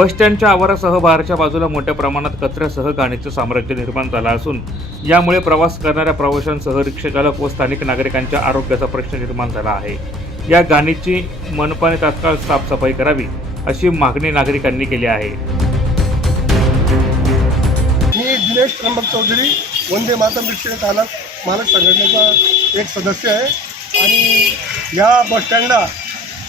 बसस्टँडच्या आवारासह बाहेरच्या बाजूला मोठ्या प्रमाणात कचऱ्यासह घाणीचं साम्राज्य निर्माण झालं असून यामुळे प्रवास करणाऱ्या प्रवाशांसह रिक्षाचालक व स्थानिक नागरिकांच्या आरोग्याचा प्रश्न निर्माण झाला आहे। या घाणीची मनपाने तात्काळ साफसफाई करावी अशी मागणी नागरिकांनी केली आहे। मी दिनेश त्र्यंबक चौधरी वंदे मातरम रिक्षा चालक मालक संघटनेचा एक सदस्य आहे आणि या बसस्टँडला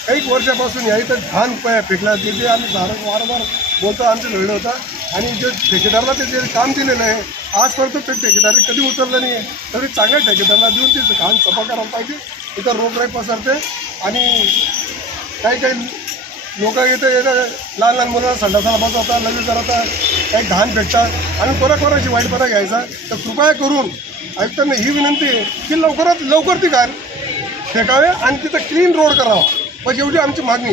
काही वर्षापासून या इथं घाण फेकल्या जे आम्ही वारंवार बोलतो आमचं लढलं होतं आणि जे ठेकेदाराला ते जे काम दिलेलं आहे आजपर्यंत ते ठेकेदाराने कधी उचललं नाही आहे। तरी चांगल्या ठेकेदाराला देऊन ते घाण सफा करायला पाहिजे। इथं रोगराई पसरते आणि काही लोक इथं लहान लहान मुलांना संडासाला बसवतात, लगेच करतात, काही घाण फेकतात आणि कोणाची वाईटपणा घ्यायचा तर कृपया करून आयुक्तांना ही विनंती आहे की लवकरात लवकर ती घाण फेकावे आणि तिथं क्लीन रोड करावा, बस एवढी आमची मागणी।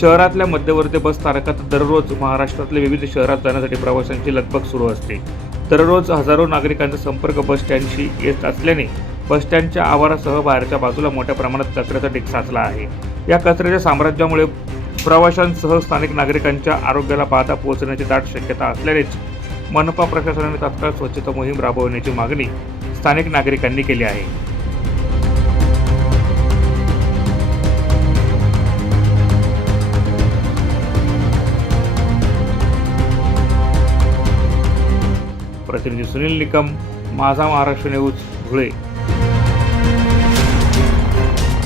शहरातल्या मध्यवर्ती बस स्थानकात दररोज महाराष्ट्रातल्या विविध शहरात जाण्यासाठी प्रवाशांची लगबग सुरू असते। दररोज हजारो नागरिकांचा संपर्क बस स्टँडशी येत असल्याने बस स्टँडच्या आवारासह बाहेरच्या बाजूला मोठ्या प्रमाणात कचऱ्याचा ढीग साचला आहे। या कचऱ्याच्या साम्राज्यामुळे प्रवाशांसह स्थानिक नागरिकांच्या आरोग्याला बाधा पोहोचण्याची दाट शक्यता असल्यानेच मनपा प्रशासनाने तात्काळ स्वच्छता मोहीम राबवण्याची मागणी स्थानिक नागरिकांनी केली आहे। प्रतिनिधी सुनील निकम, माझा महाराष्ट्र न्यूज, धुळे।